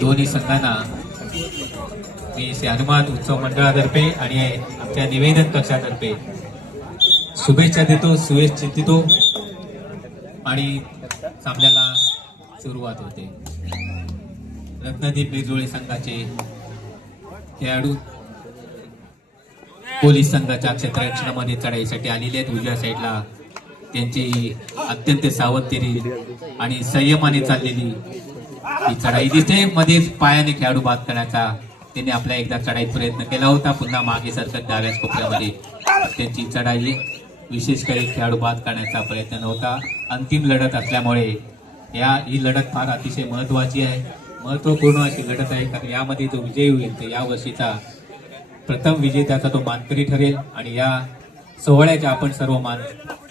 दोन्ही संघांना मी श्री हनुमान उत्सव मंडळातर्फे आणि आमच्या निवेदन कक्षातर्फे शुभेच्छा देतो, शुभेच्छा देतो आणि सामन्याला सुरुवात होते. रत्नदीप बेजोळे संघाचे खेळाडू पोलीस संघाच्या क्षेत्ररक्षणामध्ये चढाईसाठी आलेले आहेत. उजव्या साईडला त्यांची अत्यंत सावधगिरी आणि संयमाने चाललेली ही चढाई दिसते. मध्येच पायाने खेळाडू बाद करण्याचा त्यांनी आपल्या एकदा चढाईत प्रयत्न केला होता. पुन्हा मागे सरकत डाव्या कोपऱ्यामध्ये त्यांची चढाई विशेष काही खेळाडू बाद करण्याचा प्रयत्न नव्हता. अंतिम लढत असल्यामुळे ही लढत फार अतिशय महत्वाची आहे, महत्वपूर्ण अशी लढत आहे. कारण यामध्ये जो विजयी होईल तो या वर्षीचा प्रथम विजेत्याचा तो मानकरी ठरेल आणि या सोहळ्याच्या आपण सर्व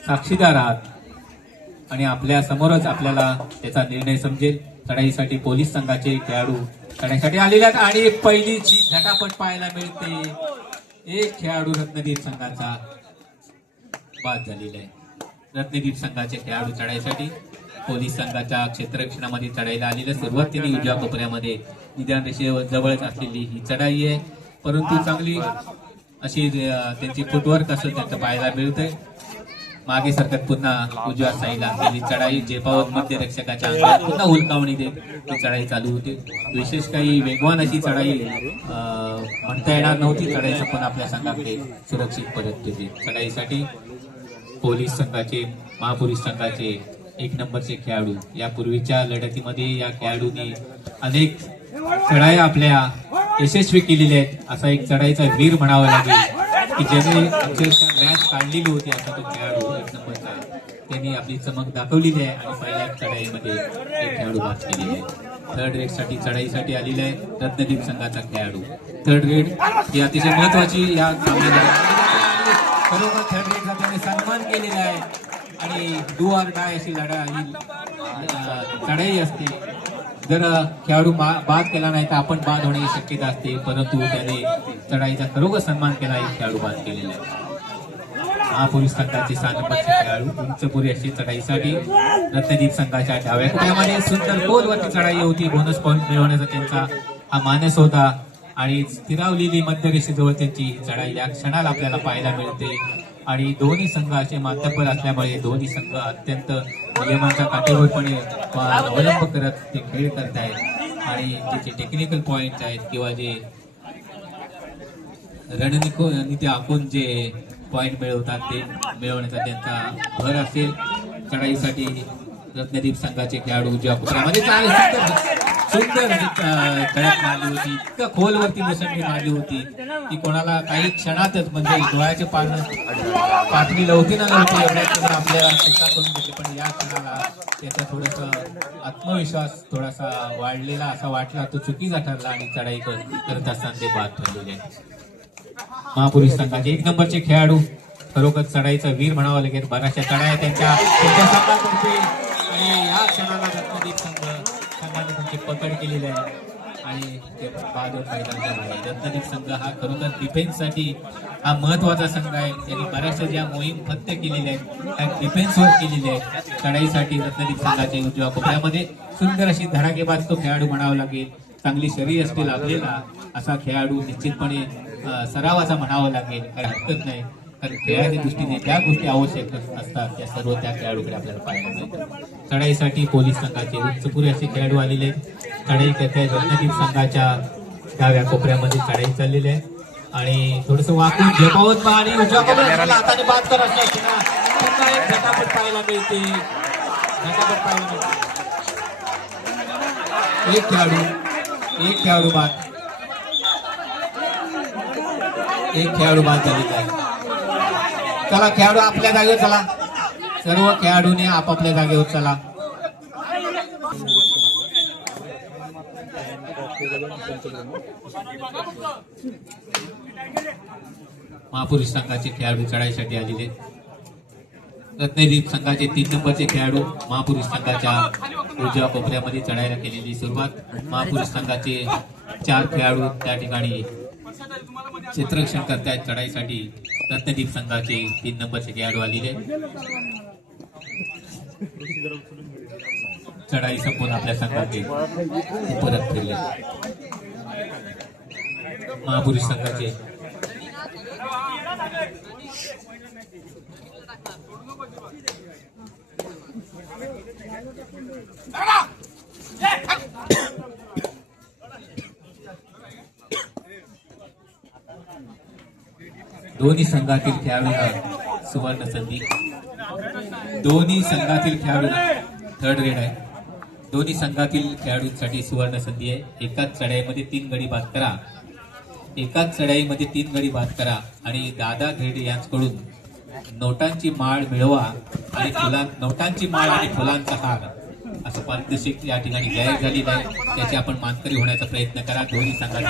साक्षीदार आहात आणि आपल्या समोरच आपल्याला त्याचा निर्णय समजेल. चढाईसाठी पोलीस संघाचे खेळाडू चढाईसाठी आलेले आहेत आणि पहिलीची झटापट पाहायला मिळते. एक खेळाडू रत्नदीप संघाचा बाद झालेला आहे. रत्नदीप संघाचे खेळाडू चढाईसाठी पोलीस संघाच्या क्षेत्ररक्षणामध्ये चढाईला आलेल्या सुरुवातीने उजव्या कोपऱ्यामध्ये निदान रेषेजवळच असलेली ही चढाई आहे, परंतु चांगली अशी त्यांची फुटवर्क असं त्यांचं पाहायला मिळतंय. मागे सरकत पुन्हा उजव्या साईडला असलेली चढाई झेपावत मध्यरक्षकाच्या अंगात पुन्हा हुलकावणी देत ही चढाई चालू होती. विशेष काही वेगवान अशी चढाई म्हणता येणार नव्हती. चढाईचं पण आपल्या संघाकडे सुरक्षित परत केली. चढाईसाठी पोलीस संघाचे महापोलीस संघाचे एक नंबरचे खेळाडू यापूर्वीच्या लढतीमध्ये या खेळाडूंनी अनेक चढाई आपल्या यशस्वी केलेल्या आहेत. असा एक चढाईचा वीर म्हणावा लागेल की ज्याने अक्षरशः मॅच काढलेली होती. असा तो खेळाडू एक नंबरचा त्यांनी आपली चमक दाखवलेली आहे आणि पहिल्या चढाईमध्ये एक खेळाडू बाद केलेले आहे. थर्ड रेड साठी चढाईसाठी आलेला आहे रत्नदीप संघाचा खेळाडू. थर्ड रेड ही अतिशय महत्वाची या बरोबर थर्ड रेडचा त्याने सन्मान केलेला आहे आणि डू ऑर डाय अशी चढाई असते. जर खेळाडू बाद केला नाही तर आपण बाद होण्याची शक्यता असते, परंतु त्याने चढाईचा खरोखर सन्मान केला. एक खेळाडू बाद केलेला आहे. महापोलीस संघाचे 6 नंबरचे खेळाडू उंचपुरी अशी चढाईसाठी रत्नदीप संघाच्या डाव्या कोपऱ्यामध्ये सुंदर गोलवरती चढाई होती. बोनस पॉईंट मिळवण्याचा त्यांचा हा मानस होता आणि स्थिरावलेली मध्यरेषेजवळ त्यांची चढाई या क्षणाला आपल्याला पाहायला मिळते. आणि दोन्ही संघ असे मातब्बर असल्यामुळे दोन्ही संघ अत्यंत नियमांचा काटेकोरपणे अवलंब करत ते खेळ करत आहेत आणि त्याचे टेक्निकल पॉइंट आहेत किंवा जे रणनीती आखून जे पॉइंट मिळवतात ते मिळवण्याचा त्यांचा भर असेल. चढाईसाठी रत्नदीप संघाचे खेळाडू उजव्या कोपऱ्यामध्ये सुंदर धडक मारली होती. इतकं खोलवरती मुसंडी मारली होती की कोणाला काही क्षणातच म्हणजे डोळ्याचे पाठणी लवती ना नव्हती एवढ्या आपल्याला चेष्टा करून घेतली. पण या क्षणाला त्याचा थोडासा आत्मविश्वास थोडासा वाढलेला असा वाटला, तो चुकीचा ठरला आणि चढाई करत असताना ते बाद ठरलेले. महापुरुष संघाचे 1 नंबरचे खेळाडू खरोखर चढाईचा वीर म्हणावं लागेल. बऱ्याचशा चढाया त्यांच्या संघातर्फे आणि या क्षणाला रत्नदीप संघाने त्यांची पकड केलेली आहे आणि ते बाद मैदानाच्या बाहेर. रत्नदीप संघ हा खरोखर डिफेन्ससाठी हा महत्वाचा संघ आहे. त्यांनी बऱ्याचशा ज्या मोहीम फत्ते केलेल्या आहेत त्या डिफेन्सवर केलेल्या आहेत. चढाईसाठी रत्नदीप संघाच्या उजव्या कोपऱ्यामध्ये सुंदर अशी धडाकेबाज तो खेळाडू म्हणावा लागेल. चांगली शरीर असते लाभलेला असा खेळाडू निश्चितपणे सरावाचा म्हणावा लागेल. काही हरकत नाही, कारण खेळाच्या दृष्टीने ज्या गोष्टी आवश्यक असतात त्या सर्व त्या खेळाडूकडे आपल्याला पाहायला मिळतात. चढाईसाठी पोलीस संघाचे उंचपुरी असे खेळाडू आलेले चढाई करतायत. रत्नदीप संघाच्या डाव्या कोपऱ्यामध्ये चढाई चाललेली आहे आणि थोडस वाकून झेपावत आणि उजव्या कोपऱ्याला हाताने बाद करत असताना पुन्हा एक झटापट पाहायला मिळते. एक खेळाडू बाद झालेला आहे. चला खेळाडू आपल्या जागेवर चला. सर्व खेळाडूने आपापल्या जागेवर चला. महापुरुष संघाचे खेळाडू चढाईसाठी आलेले. रत्नदीप संघाचे 3 नंबरचे खेळाडू महापुरुष संघाच्या उजव्या कोपऱ्यामध्ये चढायला केलेली सुरुवात. महापुरुष संघाचे 4 खेळाडू त्या ठिकाणी क्षेत्ररक्षण करतायत. चढाईसाठी रत्नदीप संघाचे 3 नंबरचे खेळाडू आलेले. चढाई संपून आपल्या संघाचे परत फिरले. महापुरुष संघाचे दोन्ही संघातील खेळाडूंना सुवर्ण संधी. दोन्ही संघातील खेळाडूंना थर्ड रेड आहे. दोन्ही संघातील खेळाडूंसाठी सुवर्ण संधी आहे. एकाच चढाईमध्ये 3 गडी बाद करा. एकाच चढाईमध्ये 3 गडी बाद करा आणि दादा घेडे यांच्याकडून नोटांची माळ मिळवा आणि नोटांची माळ आणि फुलांचा हार असं पारितोषिक या ठिकाणी जाहीर झालेलं आहे. त्याची आपण मानकरी होण्याचा प्रयत्न करा. दोन्ही संघातील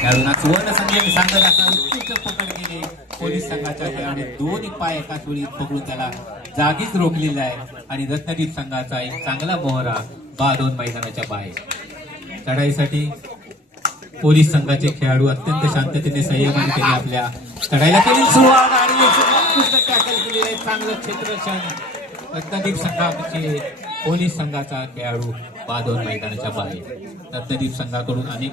खेळाडूंना सुवर्ण संधी सांगत असा उत्कृष्ट पकड केली पोलीस संघाच्या खेळाडू. दोन्ही पाय एकाच वेळी पकडून त्याला जागीच रोखलेला आहे आणि रत्नदीप संघाचा एक चांगला मोहरा 2 मैदानाच्या बाहेर. चढाईसाठी पोलीस संघाचे खेळाडू अत्यंत शांततेने संयमाने त्यांनी आपल्या चढाईला केली सुरुवात आणि उत्कृष्ट टॅकल केलेले आहे. चांगलं क्षेत्ररक्षण रत्नदीप संघाचे पोलीस संघाचा खेळाडू 2 मैदानाच्या बाहेर. रत्नदीप संघाकडून अनेक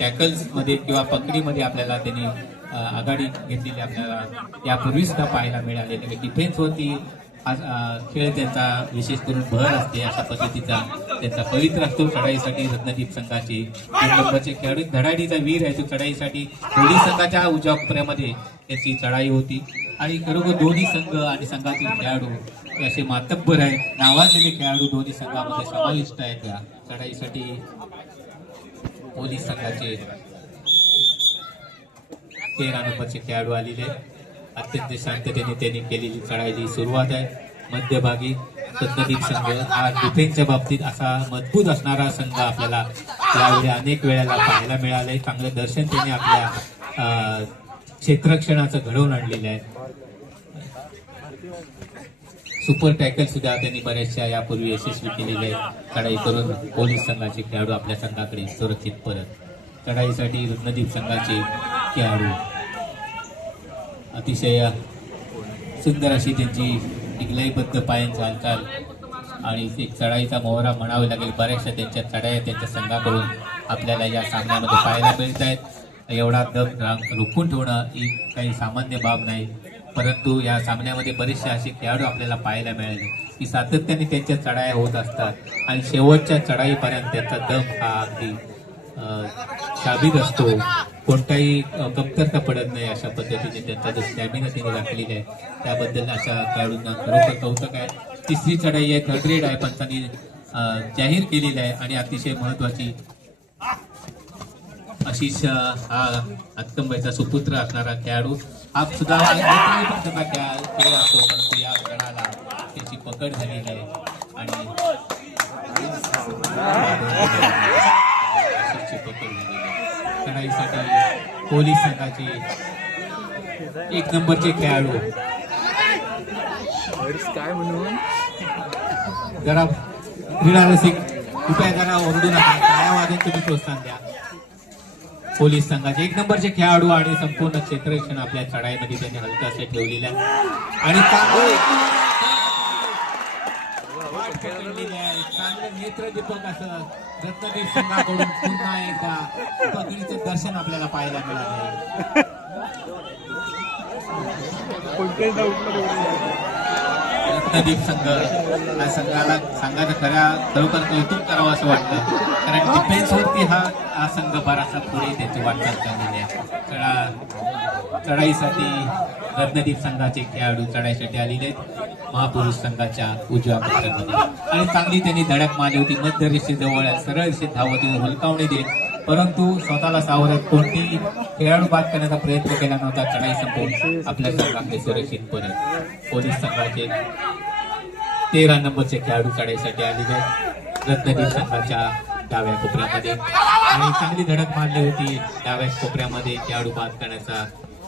टॅकल्स मध्ये किंवा पकडीमध्ये आपल्याला त्यांनी आघाडी घेतलेली आपल्याला यापूर्वी सुद्धा पाहायला मिळालेले. डिफेन्सवरती खेळ त्यांचा विशेष करून भर असते. अशा पद्धतीचा त्यांचा पवित्र असतो. चढाईसाठी रत्नदीप संघाचे 3 नंबरचे खेळाडू धडाडीचा वीर आहे. तो चढाईसाठी पोलीस संघाच्या उजव्या कोपऱ्यामध्ये त्याची चढाई होती आणि खरोखर दोन्ही संघ आणि संघातील खेळाडू असे मातब्बर आहेत. नावाजलेले खेळाडू दोन्ही संघामध्ये समाविष्ट आहेत. या चढाईसाठी पोलीस संघाचे 13 नंबरचे खेळाडू आलेले. अत्यंत शांततेने त्यांनी केलेली चढाईची सुरुवात आहे. मध्यभागी रत्नदीप संघ हा डिफेन्सच्या बाबतीत असा मजबूत असणारा संघ आपल्याला यावेळी अनेक वेळेला पाहायला मिळालंय. चांगलं दर्शन त्यांनी आपल्या क्षेत्ररक्षणाचं घडवून आणलेलं आहे. सुपर टॅकल सुद्धा त्यांनी बऱ्याचशा यापूर्वी यशस्वी केलेले आहेत. चढाई करून पोलीस संघाचे खेळाडू आपल्या संघाकडे सुरक्षित परत. चढाईसाठी रत्नदीप संघाचे खेळाडू अतिशय सुंदर अशी त्यांची एक लयबद्ध पायांची हालचाल आणि एक चढाईचा मोहरा म्हणावे लागेल. बऱ्याचशा त्यांच्या चढाया त्यांच्या संघाकडून आपल्याला या सामन्यामध्ये पाहायला मिळत आहेत. एवढा दम रोखून ठेवणं ही काही सामान्य बाब नाही, परंतु या सामन्यामध्ये बरेचसे असे खेळाडू आपल्याला पाहायला मिळाले की सातत्याने त्यांच्या चढाया होत असतात आणि शेवटच्या चढाईपर्यंत त्यांचा दम हा अगदी शाबीत असतो. कोणताही कमतरता पडत नाही. अशा पद्धतीने त्यांचा जो स्टॅमिना त्यांनी राखलेला आहे त्याबद्दल अशा खेळाडूंना खरोखर कौतुक आहे. 3री चढाई आहे, 3rd रेड आहे, पंचांनी जाहीर केलेली आहे आणि अतिशय महत्वाची आशिष हा अक्कंबाईचा सुपुत्र असणारा खेळाडू हा सुद्धा खेळ असतो, परंतु या खेळाला त्याची पकड झालेली आहे आणि पकड झालेली आहे. चढाईसाठी पोलीस संघाचे 1 नंबरचे खेळाडू काय म्हणून जरा क्रीडा रसिक कृपया जरा ओरडू नका, टाळ्या वाजून तुम्ही प्रोत्साहन द्या. पोलीस संघाचे 1 नंबरचे खेळाडू आणि संपूर्ण क्षेत्ररक्षण आपल्या चढाईमध्ये त्यांनी हलका असे ठेवलेले आहे आणि चांगलं नेत्रदीपक असं रत्नदीप संघाकडून पुन्हा एकदा पकडीचं दर्शन आपल्याला पाहायला मिळाले. रत्नदीप संघ हा संघाचं खरोखर कौतुक करावं असं वाटतं, कारण डिफेन्सवरती हा संघ बराचसा पुढे त्याची वाटचाल चाललेली आहे. चढाईसाठी रत्नदीप संघाचे खेळाडू चढाईसाठी आलेले आहेत महापुरुष संघाच्या उजव्या पक्षामध्ये आणि चांगली त्यांनी धडक मारली होती. मध्य रेषेजवळ सरळ रेषेत धावत हुलकावणी देत, परंतु स्वतःला सावरत कोणतीही खेळाडू बाद करण्याचा प्रयत्न केला नव्हता. चढाई संपवून आपल्या संघाकडे सुरक्षित परत. पोलीस संघाचे 13 नंबरचे खेळाडू चढाईसाठी आलेले रत्नदीप संघाच्या डाव्या कोपऱ्यामध्ये आणि चांगली धडक मारली होती. डाव्या कोपऱ्यामध्ये खेळाडू बाद करण्याचा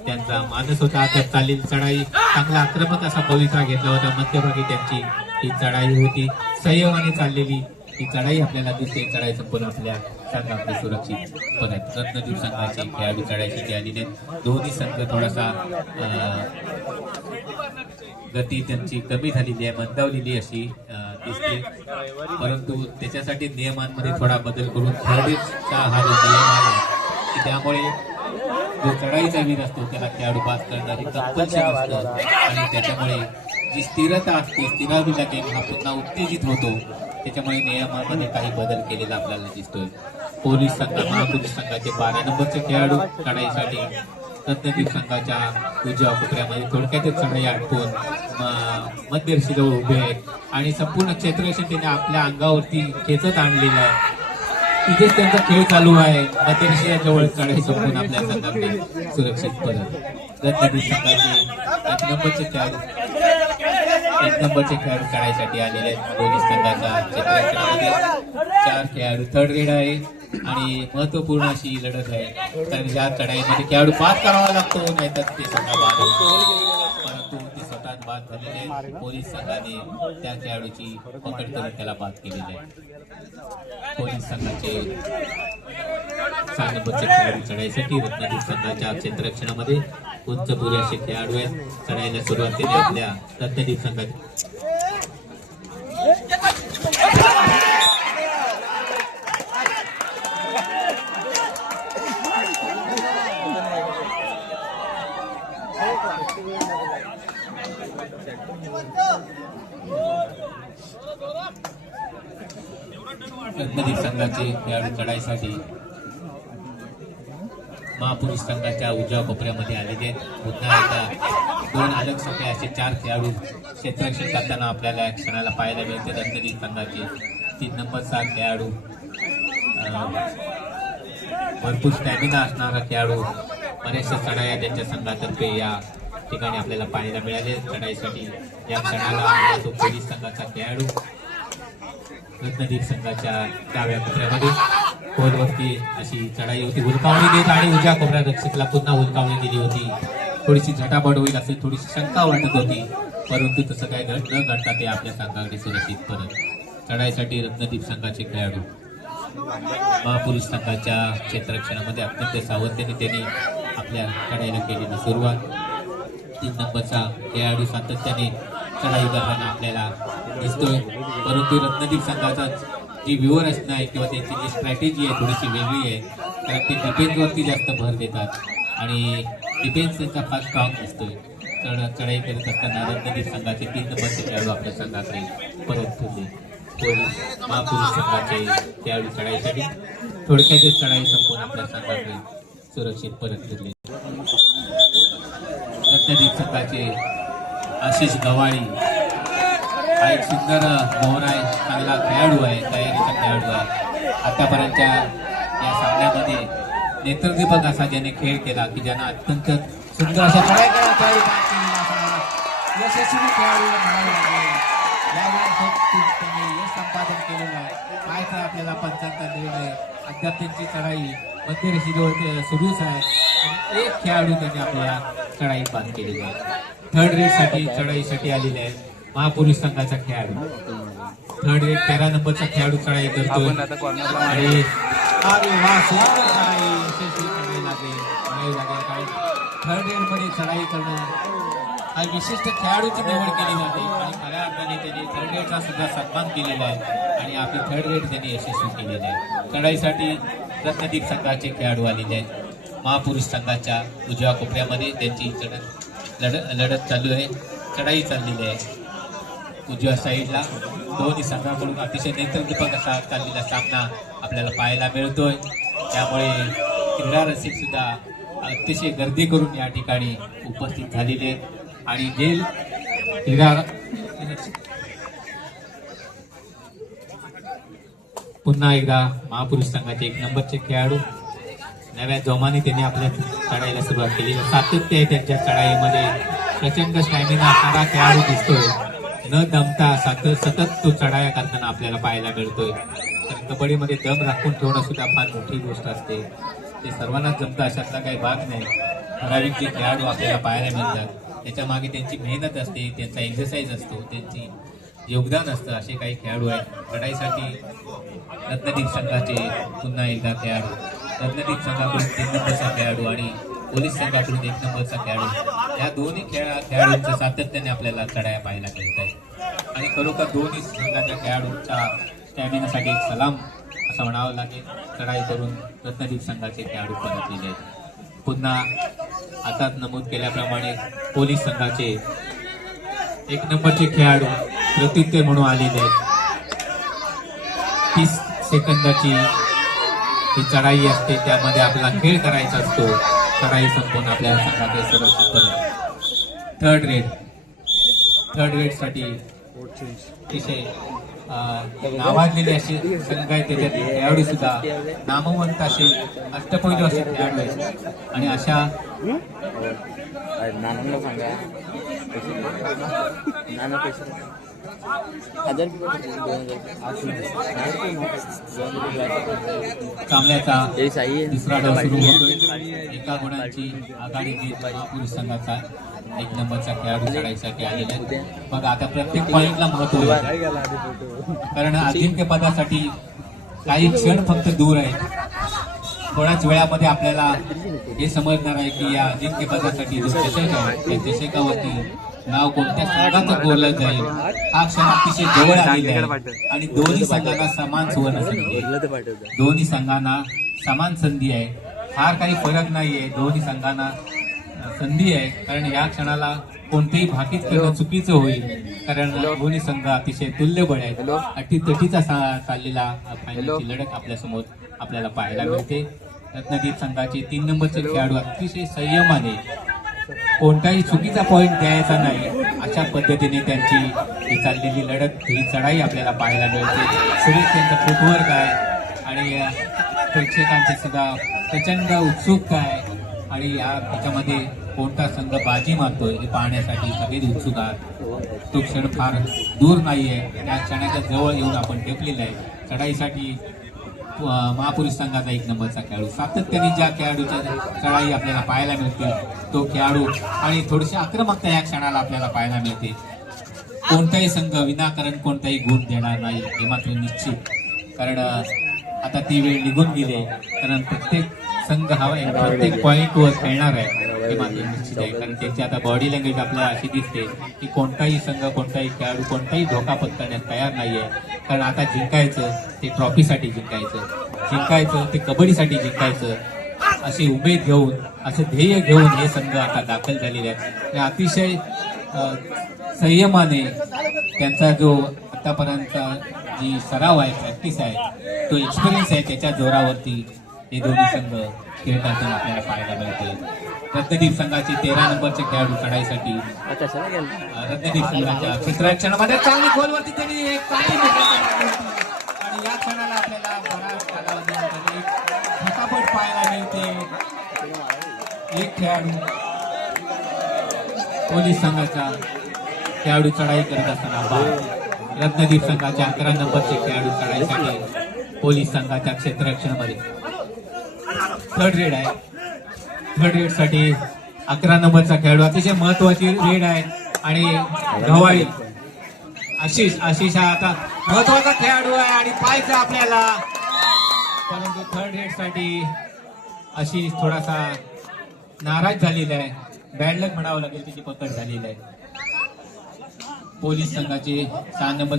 त्यांचा मानस होता. तर चालेल चढाई चांगला आक्रमक असा पवित्रा घेतला होता. मध्यभागी त्यांची ही चढाई होती, संयमाने चाललेली ही चढाई आपल्याला दिसते. चढाई संपूर्ण आपल्या संघाकडे सुरक्षित परत. रत्नदीप संघाचे खेळाडू चढाईसाठी आलेले. दोन्ही संघ थोडासा गती त्यांची कमी झालेली आहे, मंदावलेली अशी दिसते, परंतु त्याच्यासाठी नियमांमध्ये थोडा बदल करून थर्डचा हा जो नियम आहे की त्यामुळे जो चढाईचा वीर असतो त्याला खेळाडू पास करणारी कंपल्शन असतं आणि त्याच्यामुळे जी स्थिरता असते स्थिरावीला गेम हा पुन्हा उत्तेजित होतो. त्याच्यामुळे नियमामध्ये काही बदल केलेला आपल्याला दिसतोय. पोलीस संघ महापोलीस संघाचे 12 नंबरचे खेळाडू चढाईसाठी रत्नदीप संघाच्या उजव्या कोपऱ्यामध्ये थोडक्यातच चढाई आटपून मध्यरशीजवळ उभे आहेत आणि संपूर्ण क्षेत्ररक्षण त्याने आपल्या अंगावरती खेचत आणलेलं आहे. तिथेच त्यांचा खेळ चालू आहे. मध्यरशीच्या जवळ चढाई संपून आपल्या संघाकडे सुरक्षित परत रत्नदीप संघाचे एक नंबरचे खेळाडू चढाईसाठी आलेले आहेत. पोलीस संघाच्या क्षेत्ररक्षणामध्ये 4 खेळाडू थर्ड रेड आहे आणि महत्वपूर्ण अशी ही लढत आहे कारण या चढाईमध्ये खेळाडू बाद करावा लागतो नाहीतर ते स्वतः बाद होतो. परंतु ते स्वतः बाद झालेले आहेत. पोलीस संघाने त्या खेळाडूची पकड करून त्याला बाद केलेली आहे. पोलीस संघाचे 6 नंबरचे खेळाडू चढाईसाठी रत्नागिरी संघाच्या क्षेत्ररक्षणामध्ये उंच पुरे असे खेळाडू आहेत. चढाईला सुरुवात केली आपल्या रत्नागिरी संघात. रत्नागिरी संघाचे खेळाडू चढाईसाठी महापुरुष संघाच्या उजव्या कोपऱ्यामध्ये आलेले आहेत. पुन्हा एकदा 2 अलग सोपे असे 4 खेळाडू क्षेत्ररक्षण करताना आपल्याला क्षणाला पाहायला मिळते. रत्नागिरी संघाचे 3 नंबरचा खेळाडू भरपूर स्टॅमिना असणारा खेळाडू बऱ्याचशा चढाया त्यांच्या संघातर्फे या ठिकाणी आपल्याला पाहायला मिळाले. चढाईसाठी या क्षणाला तो पोलीस संघाचा खेळाडू रत्नागिरी संघाच्या डाव्या कोपऱ्यामध्ये खोलवरती अशी चढाई होती. उलकावणी देत आणि उजव्या कोपऱ्यात रक्षकला पुन्हा उलकावणी दिली होती. थोडीशी झटापट होईल अशी थोडीशी शंका वाटत होती, परंतु तसं काही न घडता ते आपल्या संघाकडे सुरक्षित परत. चढाईसाठी रत्नागिरी संघाचे खेळाडू महापुरुष संघाच्या क्षेत्ररक्षणामध्ये अत्यंत सावधतेने त्यांनी आपल्या चढाईला केलेली सुरुवात. 3 नंबरचा खेळाडू सातत्याने चढाई करताना आपल्याला दिसतोय, परंतु रत्नागिरी संघाचा जी व्यूहरचना आहे किंवा त्यांची जी स्ट्रॅटेजी आहे थोडीशी वेगळी आहे. कारण ते डिफेन्सवरती जास्त भर देतात आणि डिफेन्स त्यांचा फार स्ट्रॉंग दिसतोय. चढाई करत असताना रत्नागिरी संघाचे 3 नंबरचे खेळाडू आपल्या संघाकडे परत फिरले. महापुरुष संघाचे खेळाडू चढाईसाठी थोडक्यातच चढाई संपून आपल्या संघाकडे सुरक्षित परत फिरले. रत्नागिरी संघाचे आशिष गवाळी हा एक सुंदर मोहरा आहे, चांगला खेळाडू आहे, तयारीचा खेळाडू आहे. आतापर्यंतच्या या सामन्यामध्ये नेत्रदीपक असा ज्याने खेळ केला की ज्यांना अत्यंत सुंदर अशा यशस्वी खेळाडू त्यांनी यश संपादन केलेलं आहे. काय तर आपल्याला 75 निर्णय अद्याप त्यांची चढाई मध्यरेषेजवळ सुरूच आहे आणि एक खेळाडू त्यांनी आपल्या चढाईत बाद केलेली आहे. थर्ड रेडसाठी चढाईसाठी आलेले आहेत महापुरुष संघाचा खेळाडू. थर्ड रेड 13 नंबरचा खेळाडू चढाई करतो आणि थर्ड रेड मध्ये चढाई करणं हा विशिष्ट खेळाडूची निवड केली जाते आणि खऱ्या अर्थाने त्यांनी थर्ड रेडचा सुद्धा सन्मान केलेला आहे आणि आपली थर्ड रेड त्यांनी यशस्वी केलेली आहे. चढाईसाठी रत्नागिरी संघाचे खेळाडू आलेले आहेत. महापुरुष संघाच्या उजव्या कोपऱ्यामध्ये त्यांची लढत चालू आहे, चढाई चाललेली आहे. उजव्या साईडला दोन्ही संघाकडून अतिशय नेत्रदीपक असा चाललेला सामना आपल्याला पाहायला मिळतोय. त्यामुळे क्रीडा रसिक सुद्धा अतिशय गर्दी करून या ठिकाणी उपस्थित झालेले आहेत आणि जे क्रीडा पुन्हा एकदा महापुरुष संघाचे 1 नंबरचे खेळाडू नव्या जोमाने त्यांनी आपल्या चढाईला सुरुवात केली. सातत्य आहे त्यांच्या चढाईमध्ये, प्रचंड स्टॅमिना असणारा खेळाडू दिसतोय. न दमता सतत तो चढाया करताना आपल्याला पाहायला मिळतोय. तर कबड्डीमध्ये दम राखून ठेवणं सुद्धा फार मोठी गोष्ट असते. ते सर्वांनाच जमतं अशातला काही भाग नाही. ठराविक जे खेळाडू आपल्याला पाहायला मिळतात त्याच्या मागे त्यांची मेहनत असते, त्यांचा एक्सरसाइज असतो, त्यांची योगदान असतं. असे काही खेळाडू आहेत. चढाईसाठी रत्नागिरी संघाचे पुन्हा एकदा खेळाडू, रत्नागिरी संघाकडून 3 नंबरचा खेळाडू आणि पोलीस संघाकडून 1 नंबरचा खेळाडू, या दोन्ही खेळाडूंच्या सातत्याने आपल्याला चढाया पाहायला मिळत आहेत. आणि खरोखर दोन्ही संघाच्या खेळाडूंच्या स्टॅमिनासाठी एक सलाम असं म्हणावं लागेल. चढाई करून रत्नदीप संघाचे खेळाडू परतलेले आहेत. पुन्हा आताच नमूद केल्याप्रमाणे पोलीस संघाचे 1 नंबरचे खेळाडू प्रत्युत्तर म्हणून आलेले आहेत. 30 सेकंदाची ही चढाई असते, त्यामध्ये आपला खेळ करायचा असतो. चढाई संपून आपल्या संघाचे सुरक्षित परत. थर्ड रेड साठी अतिशय नावाजलेले असे संघ आहेत. त्याच्यात खेळाडू सुद्धा नामवंत असे अष्टपैलू असे खेळाडू आहेत. आणि अशा नानांना सांगा नाना पैसे 1000 सामन्याचा तिसरा डाव सुरू होतोय. एका गुणांची आघाडी घेत महापुरुष संघाचा 1 नंबरचा खेळाडू चढाईसाठी आलेला आहे. बघा आता प्रत्येक पॉईंटला महत्व आहे, कारण अजिंक्यपदासाठी काही क्षण फक्त दूर आहेत. थोड्याच वेळामध्ये आपल्याला हे समजणार आहे की या अजिंक्यपदासाठी जो चषक आहे त्या चषकावरती नाव कोणत्या संघाचं कोरलं जाईल. हा क्षण अतिशय जवळ आलेला आहे आणि दोन्ही संघांना समान सुवर्ण संधी आहे. दोन्ही संघांना समान संधी आहे. फार काही फरक नाहीये. दोन्ही संघांना संधी आहे, कारण या क्षणाला कोणतेही भाकीत करणं चुकीचं होईल, कारण दोन्ही संघ अतिशय तुल्यबळ आहेत. अटीतटीचा चाललेला फायनलची लढत आपल्यासमोर आपल्याला पाहायला मिळते. रत्नदीप संघाचे 3 नंबरचे खेळाडू अतिशय संयमाने कोणताही चुकीचा पॉईंट द्यायचा नाही अशा पद्धतीने त्यांची ही चाललेली लढत, ही चढाई आपल्याला पाहायला मिळते. सुरेश त्यांचं फुटवर्क आहे आणि प्रेक्षकांचे सुद्धा प्रचंड उत्सुकता आहे आणि या त्याच्यामध्ये कोणता संघ बाजी मारतोय हे पाहण्यासाठी सगळेच उत्सुक आहात. तो क्षण फार दूर नाहीये. त्या क्षणाच्या जवळ येऊन आपण टेकलेला आहे. चढाईसाठी महापुरुष संघाचा 1 नंबरचा खेळाडू सातत्याने ज्या खेळाडूच्या चढाई आपल्याला पाहायला मिळते तो खेळाडू आणि थोडीशी आक्रमकता या क्षणाला आपल्याला पाहायला मिळते. कोणताही संघ विनाकारण कोणताही गुण देणार नाही हे मात्र निश्चित, कारण आता ती वेळ निघून गेली, कारण प्रत्येक संघ हा प्रत्येक पॉईंटवर खेळणार आहे हे मात्र निश्चित आहे. कारण त्यांची आता बॉडी लँग्वेज आपल्याला अशी दिसते की कोणताही संघ कोणताही खेळाडू कोणताही धोका पत्करण्यास तयार नाहीये. कारण आता जिंकायचं ते ट्रॉफीसाठी जिंकायचं ते कबड्डीसाठी जिंकायचं अशी उमेद घेऊन असं ध्येय घेऊन हे संघ आता दाखल झालेले आहेत. अतिशय संयमाने त्यांचा जो आतापर्यंतचा जी सराव आहे, प्रॅक्टिस आहे, तो एक्सपिरियन्स आहे, त्याच्या जोरावरती हे दोन्ही संघ खेळताना आपल्याला पाहायला मिळते. रत्नदीप संघाचे 13 नंबरचे खेळाडू चढाईसाठी रत्नदीप संघाच्या क्षेत्ररक्षणामध्ये चांगली गोलवरती त्यांनी एक चांगली आणि या क्षणाला आपल्याला बराच कालावधीनंतर एक फटाफट पाहायला मिळते. एक खेळाडू पोलीस संघाचा खेळाडू चढाई करत असताना रत्नदीप संघाच्या 11 नंबरचे खेळाडू चढाईसाठी पोलीस संघाच्या क्षेत्ररक्षणामध्ये थर्ड रेड साठी 11 नंबरचा खेळाडू अतिशय महत्वाची रेड आहे आणि गवाई आशिष हा आता महत्वाचा खेळाडू आहे आणि पाहायचं आपल्याला, परंतु थर्ड रेड साठी आशिष थोडासा नाराज झालेला आहे. बॅड लक म्हणावं लागेल, तिची पकड झालेली आहे. पोलीस संघाचे 6 नंबर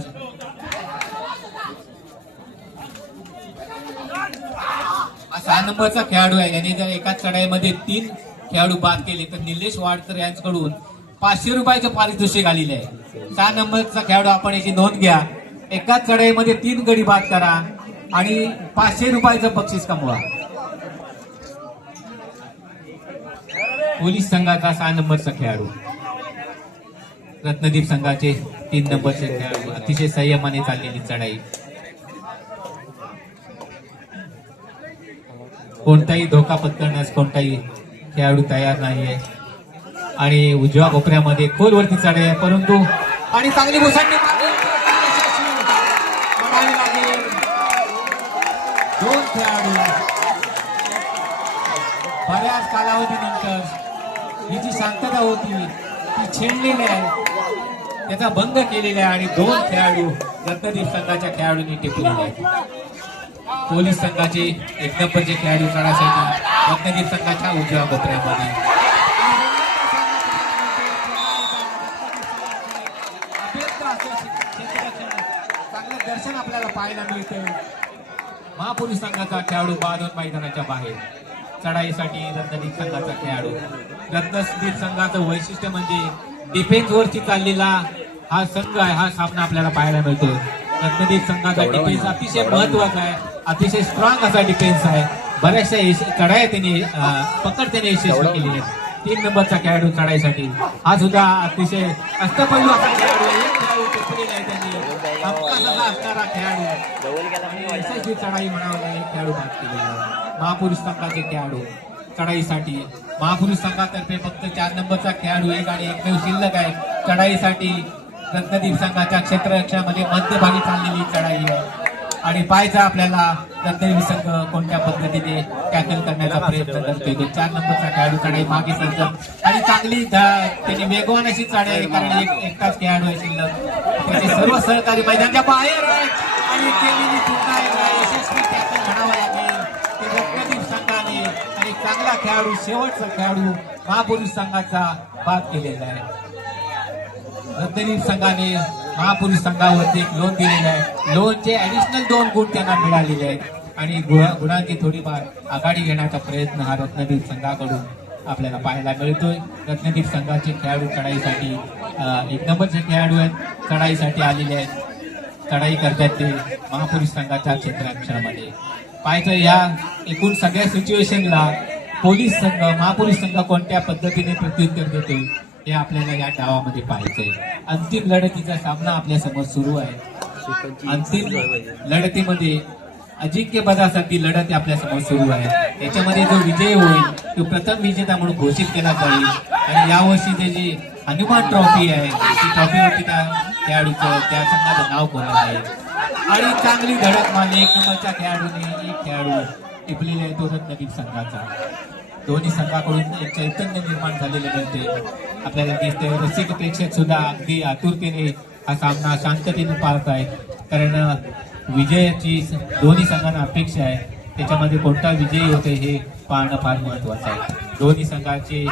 हा 6 नंबरचा खेळाडू आहे. याने जर एकाच चढाईमध्ये 3 खेळाडू बाद केले तर निलेश वाडकर यांच्याकडून 500 रुपयाचं पारितोषिक आलेले आहे. 6 नंबरचा खेळाडू आपण याची नोंद घ्या. एकाच चढाईमध्ये 3 गडी बाद करा आणि 500 रुपयाचं बक्षीस कमवा. पोलीस संघाचा 6 नंबरचा खेळाडू, रत्नदीप संघाचे 3 नंबरचे खेळाडू. अतिशय संयमाने चाललेली चढाई, कोणताही धोका पत्करण्यास कोणताही खेळाडू तयार नाहीये आणि उजव्या कोपऱ्यामध्ये खोलवरती चढाई आहे, परंतु आणि चांगली मुसंडी म्हणावी लागेल. 2 खेळाडू बऱ्याच कालावधीनंतर ही जी शांतता होती ती छेडलेली आहे, त्याचा भंग केलेला आहे आणि 2 खेळाडू रत्नदीप संघाच्या खेळाडूंनी टिपलेले आहेत. पोलीस संघाचे 1 नंबरचे खेळाडू चढासाठी रत्नदीप संघाच्या उजव्या कोपऱ्यामध्ये पाहायला मिळते. महापुरुष संघाचा खेळाडू बांधून मैदानाच्या बाहेर. चढाईसाठी रत्नदीप संघाचा खेळाडू. रत्नदीप संघाचं वैशिष्ट्य म्हणजे डिफेन्स वरती चाललेला हा संघ आहे. हा सामना आपल्याला पाहायला मिळतो. रत्नदीप संघाचा डिफेन्स अतिशय महत्वाचा आहे. अतिशय स्ट्रॉंग असा डिफेन्स आहे. बऱ्याचशा चढाई त्यांनी पकड त्याने यशस्वी केली आहे. 3 नंबरचा खेळाडू चढाईसाठी. हा सुद्धा अतिशय अष्टपैलू असा खेळाडू आहे. एक खेळाडू टिपलेला आहे त्यांनी. हमखास असा असणारा खेळाडू. यशस्वी चढाई म्हणावं एक खेळाडू बाद केलेला आहे. महापुरुष संघाचे खेळाडू चढाईसाठी. महापुरुष संघातर्फे फक्त 4 नंबरचा खेळाडू एक आणि एकमेव शिल्लक आहे. चढाईसाठी रत्नदीप संघाच्या क्षेत्ररक्षणामध्ये मध्यभागी चाललेली चढाई आहे. आणि पाहायचा आपल्याला रत्नदीप संघ कोणत्या पद्धतीने टॅकल करण्याचा प्रयत्न करतोय. 4 नंबरचा खेळाडू चढाई मागे सरकत आणि चांगली त्यांनी वेगवान अशी चढाई, कारण एकटाच खेळाडू आहे शिल्लक. त्याचे सर्व सहकारी मैदानाच्या बाहेर आहेत आणि केलेली पुन्हा एकदा यशस्वी टॅकल म्हणावा लागेल ते रत्नदीप संघाने. आणि चांगला खेळाडू, शेवटचा खेळाडू महापुरुष संघाचा बाद केलेला आहे. रत्नदीप संघाने महापुरुष संघावरती एक लोन दिलेलं आहे. लोनचे ऍडिशनल 2 गुण त्यांना मिळालेले आहेत आणि गुणांची थोडीफार आघाडी घेण्याचा प्रयत्न हा रत्नदीप संघाकडून आपल्याला पाहायला मिळतोय. रत्नदीप संघाचे खेळाडू चढाईसाठी 1 नंबरचे खेळाडू आहेत. चढाईसाठी आलेले आहेत. चढाई करतात ते महापुरुष संघाच्या क्षेत्ररक्षणामध्ये. पाहायचं या एकूण सगळ्या सिच्युएशनला पोलीस संघ, महापुरुष संघ कोणत्या पद्धतीने प्रत्युत्तर देतोय हे आपल्याला या डावामध्ये पाहायचंय. अंतिम लढतीचा सामना आपल्या समोर सुरू आहे. अंतिम लढतीमध्ये अजिंक्यपदासाठी लढत आपल्या समोर सुरू आहे. याच्यामध्ये जो विजय होईल तो प्रथम विजेता म्हणून घोषित केला जाईल. आणि यावर्षी जी हनुमान ट्रॉफी आहे ती ट्रॉफीवरती त्या खेळाडूचं, त्या संघाचं नाव कोरलं जाईल. आणि चांगली धडक मारली 1 नंबरच्या खेळाडूने. एक खेळाडू टिपलेला आहे तो रत्नदीप संघाचा. दोन्ही संघाकडून एक चैतन्य निर्माण झालेले मिळते आपल्याला दिसते. रसिक प्रेक्षक सुद्धा अगदी आतुरतेने हा सामना शांततेने पाहत आहेत, कारण विजयाची दोन्ही संघांना अपेक्षा आहे. त्याच्यामध्ये कोणता विजयी होते हे पाहणं फार महत्वाचं आहे. दोन्ही संघाचे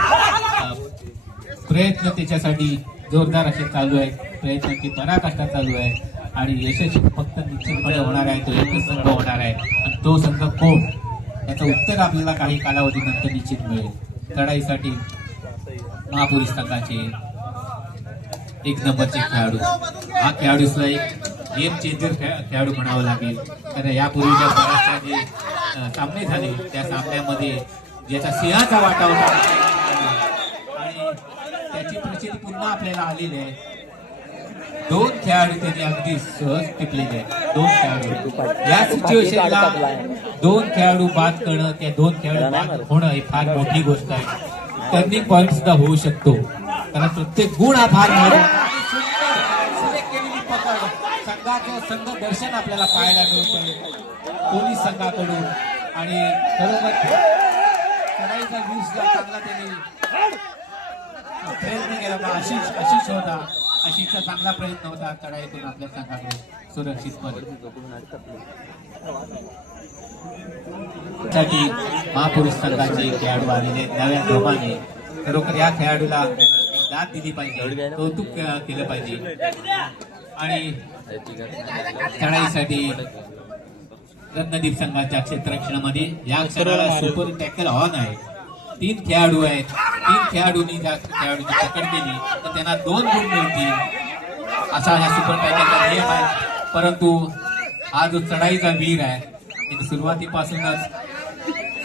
प्रयत्न त्याच्यासाठी जोरदार असे चालू आहेत. प्रयत्नांची पराकाष्ठा चालू आहे आणि यशस्वी फक्त निश्चितपणे होणार आहे तो एकच संघ होणार आहे. आणि तो संघ कोण याचं उत्तर आपल्याला काही कालावधीनंतर निश्चित मिळेल. चढाईसाठी महापुरुष संघाचे 1 नंबरचे खेळाडू. हा खेळाडू सुद्धा एक गेम चेंजर खेळाडू म्हणावं लागेल, कारण यापूर्वीच्या बऱ्याचशा जे सामने झाले त्या सामन्यामध्ये ज्याचा सिंहाचा वाटा होता आणि त्याची प्रचिती पुन्हा आपल्याला आलेली आहे. 2 खेळाडू त्यांनी अगदी सहज टिपलेले आहेत. 2 खेळाडू या सिच्युएशनला 2 खेळाडू बाद करणं, त्या 2 खेळाडू बाद होणं ही फार मोठी गोष्ट आहे. टर्निंग पॉईंट सुद्धा होऊ शकतो, कारण प्रत्येक गुण हा फार महत्त्वाचा. सिलेक्ट केलेली पकड, संघाचं संघ दर्शन आपल्याला पाहायला मिळतंय पोलीस संघाकडून. आणि खरोखर चढाईचा व्ह्यू सुद्धा चांगला त्यांनी प्रयत्न केला होता. आशिष होता, आशिषचा चांगला प्रयत्न होता चढाईतून आपल्या संघाकडे सुरक्षितपणे. साठी महापुरुष संघाचे खेळाडू आलेले नव्या जोमाने. खरोखर या खेळाडूला दाद दिली पाहिजे, कौतुक केलं पाहिजे. आणि चढाईसाठी रत्नदीप संघाच्या क्षेत्ररक्षणामध्ये या क्षणाला सुपर टॅकल ऑन आहे. 3 खेळाडू आहेत. 3 खेळाडूंनी ज्या खेळाडूची पकड केली तर त्यांना 2 गुण मिळतील असा या सुपर टॅकलचा नियम आहे. परंतु हा जो चढाईचा वीर आहे त्याने सुरुवातीपासूनच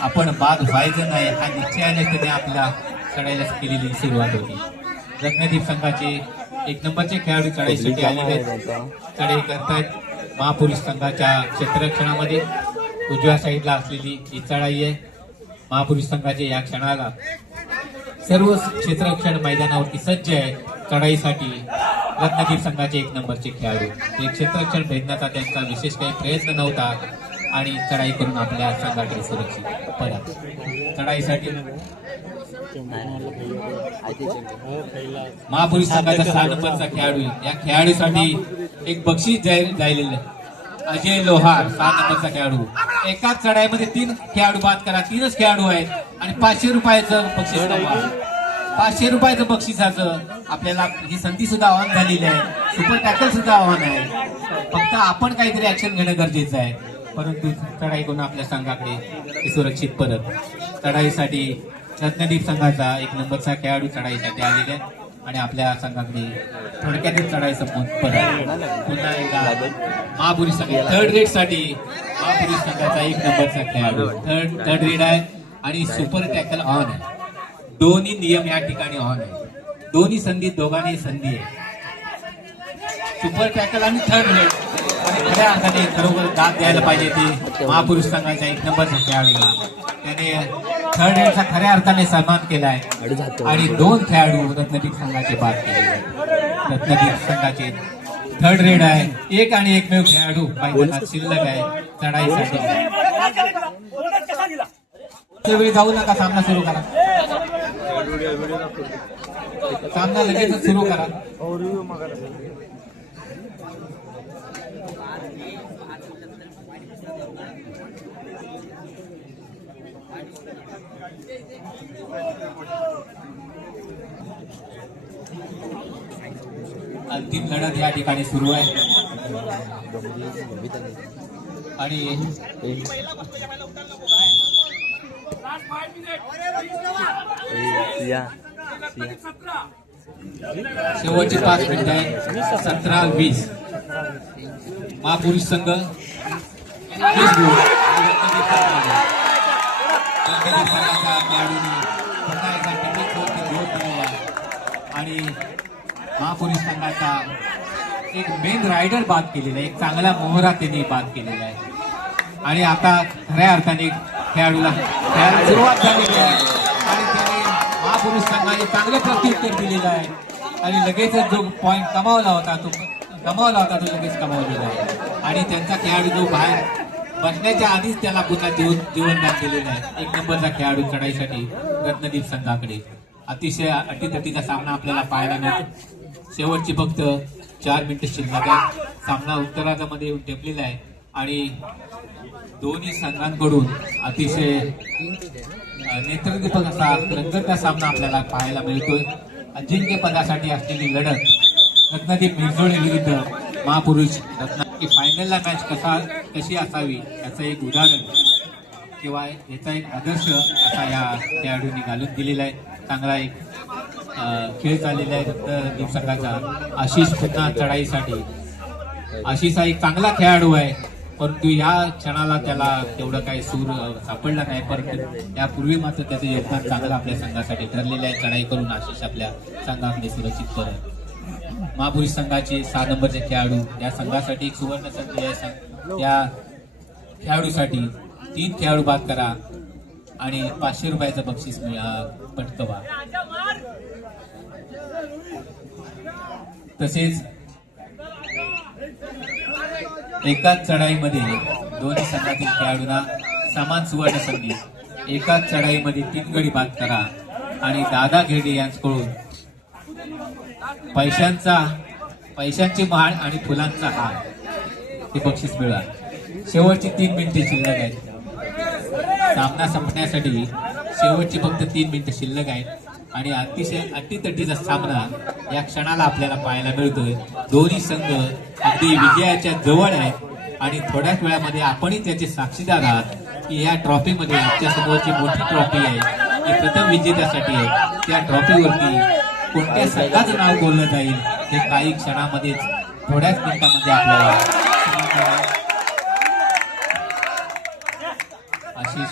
आपण बाद व्हायचं नाही हा निश्चयाने त्याने आपल्या चढाईला केलेली सुरुवात होती. रत्नदीप संघाचे 1 नंबरचे खेळाडू चढाईसाठी आलेले आहेत. चढाई करतायत महापुरुष संघाच्या क्षेत्ररक्षणामध्ये. उजव्या साईडला असलेली ही चढाई आहे. महापुरुष संघाचे या क्षणाला सर्व क्षेत्ररक्षण मैदानावरती सज्ज आहे. चढाईसाठी रत्नदीप संघाचे 1 नंबरचे खेळाडू. ते क्षेत्ररक्षण भेदण्याचा त्यांचा विशेष काही प्रयत्न नव्हता आणि चढाई करून आपल्या संघाकडे सुरक्षित परत. चढाईसाठी महापुरुष संघाचा 6 नंबरचा खेळाडू. या खेळाडूसाठी एक बक्षीस जाईल. अजय लोहार 7 नंबरचा खेळाडू. एकाच चढाईमध्ये 3 खेळाडू बाद करा. 3च खेळाडू आहेत आणि 500 रुपयाचं बक्षीस. 500 रुपयाचं बक्षिसाचं आपल्याला ही संधी सुद्धा ऑन झालेली आहे. सुपर टॅकल सुद्धा ऑन आहे. फक्त आपण काहीतरी ऍक्शन घेणं गरजेचं आहे. परंतु चढाई करून आपल्या संघाकडे ते सुरक्षित परत चढाईसाठी रत्नदीप संघाचा 1 नंबरचा खेळाडू चढाईसाठी आलेले आहे आणि आपल्या संघाकडे थोडक्यातच चढाई संपवून परत पुन्हा एकदा महापुरुष संघ थर्ड रेड साठी महापुरुष संघाचा 1 नंबरचा खेळाडू थर्ड रेड आहे आणि सुपर टॅकल ऑन आहे. दोन्ही नियम या ठिकाणी ऑन आहे. दोन्ही संधी दोघांनी संधी आहे. सुपर टॅकल आणि थर्ड रेड आणि खऱ्या अर्थाने खरोखर दाद द्यायला पाहिजे ते महापुरुष संघाचा 1 नंबरचा खेळाडूला. त्याने थर्ड रेडचा खऱ्या अर्थाने सन्मान केलाय आणि 2 खेळाडू रत्नदीप संघाचे बाद केले. रत्नदीप संघाचे थर्ड रेड आहे. एक आणि एकमेव खेळाडू मैदानात शिल्लक आहे चढाईसाठी. त्यावेळी जाऊ नका, सामना सुरू करा. सामना लगेच सुरू करा. अंतिम लढत या ठिकाणी सुरू आहे आणि शेवटची 5 मिनिटं आहे. 17-20 महापुरुष संघ 20 गोल. आणि महापुरुष संघाचा एक मेन रायडर बाद केलेला आहे. एक चांगला मोहरा त्यांनी बाद केलेला आहे आणि आता खऱ्या अर्थाने खेळाडूला सुरुवात झालेली आहे आणि त्याने महापुरुष संघाने चांगलं प्रत्युत्तर दिलेलं आहे आणि लगेच जो पॉइंट कमावला होता तो लगेच कमावलेला आहे आणि त्यांचा खेळाडू जो बाहेर बसण्याच्या आधीच त्याला पुन्हा जीवनदान दिलेलं आहे. 1 नंबरचा खेळाडू चढाईसाठी रत्नदीप संघाकडे. अतिशय अटीतटीचा सामना आपल्याला पाहायला मिळतो. शेवटची फक्त 4 मिनिटं शिल्लक आहे. सामना उत्तरार्धामध्ये येऊन टेपलेला आहे आणि दोन्ही संघांकडून अतिशय नेतृत्व असा रंगतदार सामना आपल्याला पाहायला मिळतोय. अजिंक्यपदासाठी असलेली लढत रत्नदीप मिरजोळे विरुद्ध महापुरुष रत्नागिरी. फायनलला मॅच कशी असावी याचं एक उदाहरण किंवा याचा एक आदर्श असा या खेळाडूंनी घालून दिलेला आहे. चांगला एक खेळ चाललेला आहे रत्नदीप संघाचा. आशिष पुन्हा चढाईसाठी. आशिष हा एक चांगला खेळाडू आहे परंतु या क्षणाला त्याला तेवढं काही सूर सापडला नाही. परंतु त्यापूर्वी मात्र त्याचं योगदान चांगलं आपल्या संघासाठी ठरलेलं आहे. चढाई करून आशिष आपल्या संघाकडे सुरक्षित परत. महापुरुष संघाचे 6 नंबरचे खेळाडू या संघासाठी एक सुवर्ण संधी आहे. या खेळाडूसाठी 3 खेळाडू बाद करा आणि 500 रुपयाचं बक्षीस पटकवा. तसेच एकाच चढाईमध्ये दोन्ही संघातील खेळाडूंना समान सुवर्ण संधी. एकाच चढाईमध्ये 3 गडी बाद करा आणि दादा घेडे यांच्याकडून पैशांची माळ आणि फुलांचा हार हे बक्षीस मिळवा. शेवटची 3 मिनिटे शिल्लक आहेत. सामना संपण्यासाठी शेवटची फक्त 3 मिनिटं शिल्लक आहेत आणि अतिशय अटीतटीचा सामना या क्षणाला आपल्याला पाहायला मिळतोय. दोन्ही संघ अगदी विजयाच्या जवळ आहेत आणि थोड्याच वेळामध्ये आपणही त्याचे साक्षीदार आहात की या ट्रॉफीमध्ये आमच्या समोरची मोठी ट्रॉफी आहे ही प्रथम विजेत्यासाठी आहे. त्या ट्रॉफीवरती कोणत्या संघाचं नाव बोललं जाईल हे काही क्षणामध्येच थोड्याच मिनिटांमध्ये आपल्याला. आशिष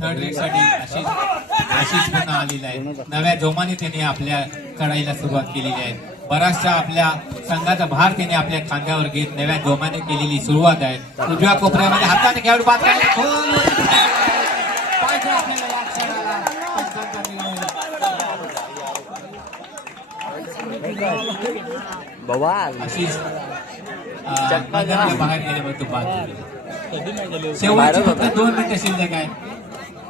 थर्ड रेड साठी आशिष पुन्हा आलेला आहे. नव्या जोमाने त्याने आपल्या चढाईला सुरुवात केलेली आहे. बराचसा आपल्या संघाचा भार त्याने आपल्या खांद्यावर घेत नव्या जोमाने केलेली सुरुवात आहे. उजव्या कोपऱ्यामध्ये हाताने खेळाडू बाद आशिष बाहेर गेल्यामुळे तो बाद झाला. शेवटची फक्त 2 मिनिटं शिल्लक आहे.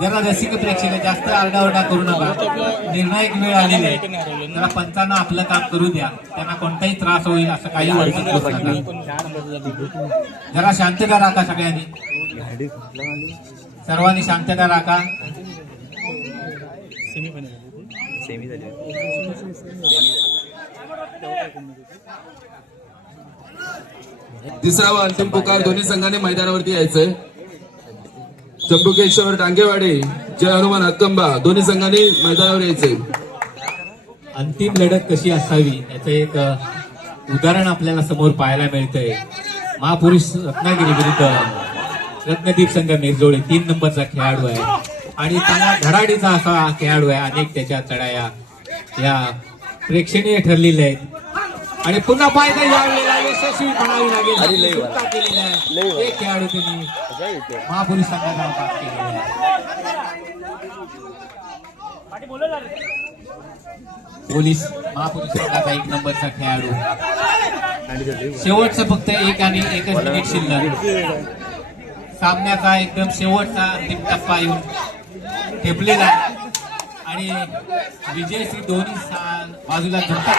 जरा रसिक प्रेक्षक जास्त आरडाओरडा करू नका. निर्णायक वेळ आलेली आहे. जरा पंचांना आपलं काम करू द्या. त्यांना कोणताही त्रास होईल असं काही वर्तन करू नका. जरा शांतता राखा. सर्वांनी शांतता राखा. सेमी झाली तिसरा व अंतिम पुकार दोन्ही संघांनी मैदानावरती यायचंय. त्र्यंबकेश्वर डांगेवाडी जय हनुमान हक्कंबा दोन्ही संघांनी मैदानावर यायचंय. अंतिम लढत कशी असावी याचं एक उदाहरण आपल्याला समोर पाहायला मिळतंय. महापुरुष रत्नागिरी विरुद्ध रत्नदीप संघ मिरजोळे 3 नंबरचा खेळाडू आहे आणि त्याला धडाडीचा असा खेळाडू आहे. अनेक त्याच्या चढाया या प्रेक्षणीय ठरलेल्या आहेत आणि पुन्हा पायदा यावेळेला यशस्वी म्हणावी लागेल. सुटका केलेला आहे एक खेळाडू त्यांनी महापुरुष संघाचा पास केलेला आहे. पोलीस महापुरुष संघाचा 1 नंबरचा खेळाडू. शेवटचं फक्त एकच मिनिट शिल्लक. सामन्याचा एकदम शेवटचा अंतिम टप्पा येऊन ठेपलेला आहे आणि विजयश्री दोन्ही बाजूला झटका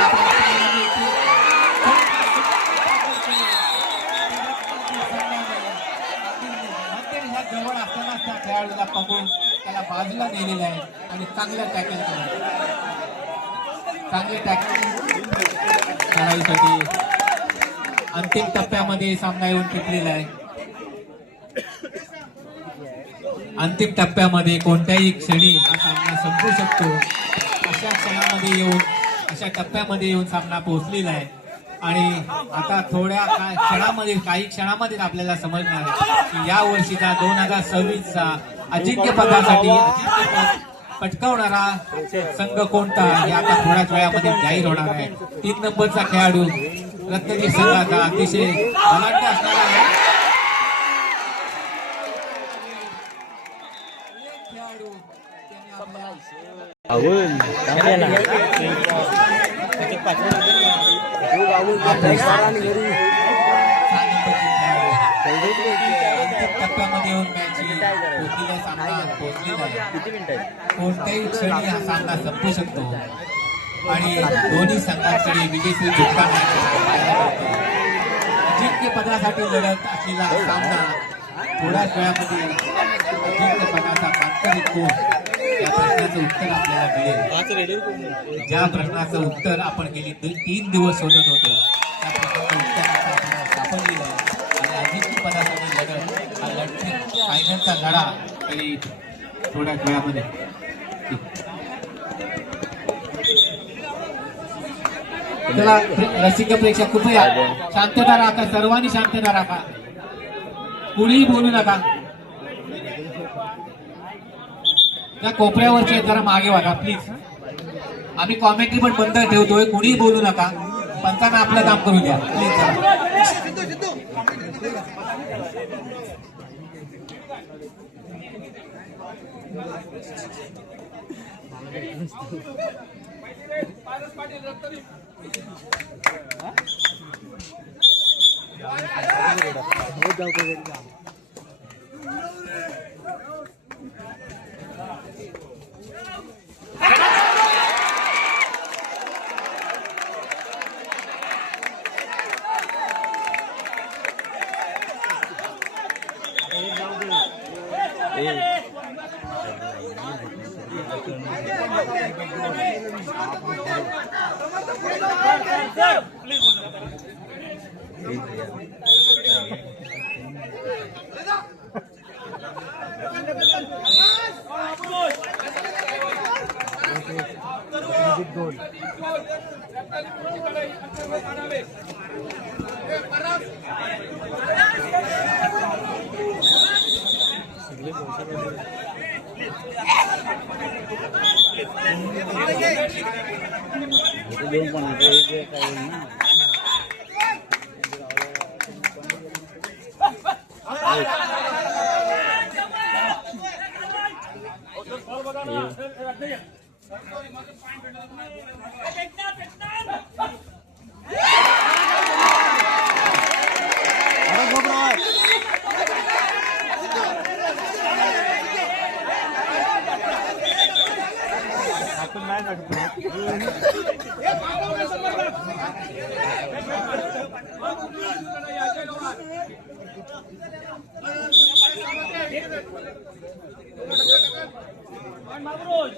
जवळ असतानाच त्या खेळाडूला पकडून त्याला बाजूला नेलेला आहे आणि चांगल्या टॅकल केलं. चांगले टॅकल खेळाडूसाठी अंतिम टप्प्यामध्ये सामना येऊन टिकलेला आहे. अंतिम टप्प्यामध्ये कोणत्याही क्षणी हा सामना संपू शकतो. अशा क्षणामध्ये येऊन अशा टप्प्यामध्ये येऊन सामना पोहोचलेला आहे आणि आता थोड्या काही क्षणामध्ये आपल्याला समजणार आहे की या वर्षीचा 2026चा अजिंक्यपदासाठी अजिंक्यपद पटकावणारा संघ कोणता हे आता थोड्याच वेळामध्ये जाहीर होणार आहे. 3 नंबरचा खेळाडू रत्नदीप संघाचा अतिशय बलाढ्य असणारा आहे. खेळाडू त्यांनी टप्प्यामध्ये येऊन कोणत्याही क्षणी हा सामना संपू शकतो आणि दोन्ही संघांकडे विजयश्री झुकता अजिंक्य पदासाठी लढत असलेला सामना थोड्याच वेळामध्ये अजिंक्य पदाचा मांतरिक कोण या प्रश्नाचं उत्तर आपल्याला मिळेल. ज्या प्रश्नाचं उत्तर आपण गेली 3 दिवस शोधत होतो त्या प्रश्नाचं उत्तर आपल्याला सापडलेलं आहे आणि अजिंक्य पदासाठी लढत हा फायनलचा लढा तरी थोड्याच वेळामध्ये. चला रसिक प्रेक्षक कृपया शांतता राखा. सर्वांनी शांतता राखा. कुणीही बोलू नका. त्या कोपऱ्यावरचे जरा मागे वागा प्लीज. आम्ही कॉमेंट्री पण बंद ठेवतोय. कुणीही बोलू नका. पंचांना आपलं काम करू द्या प्लीज. महापुरुष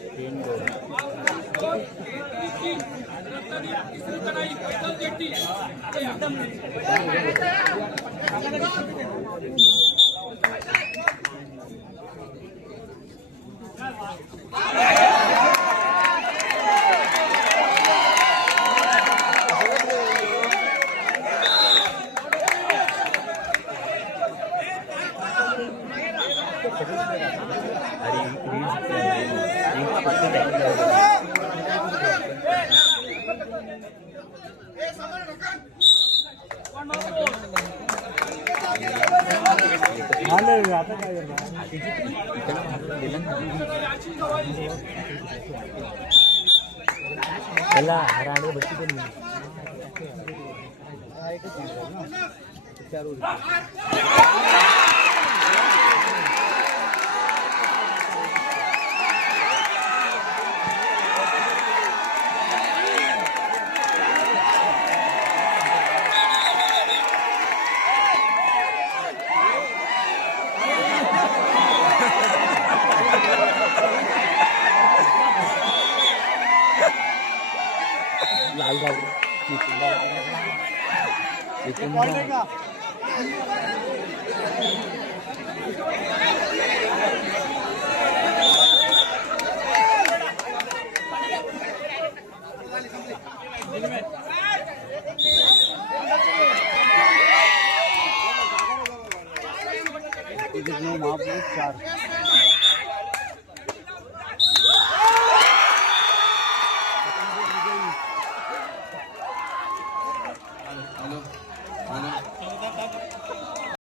4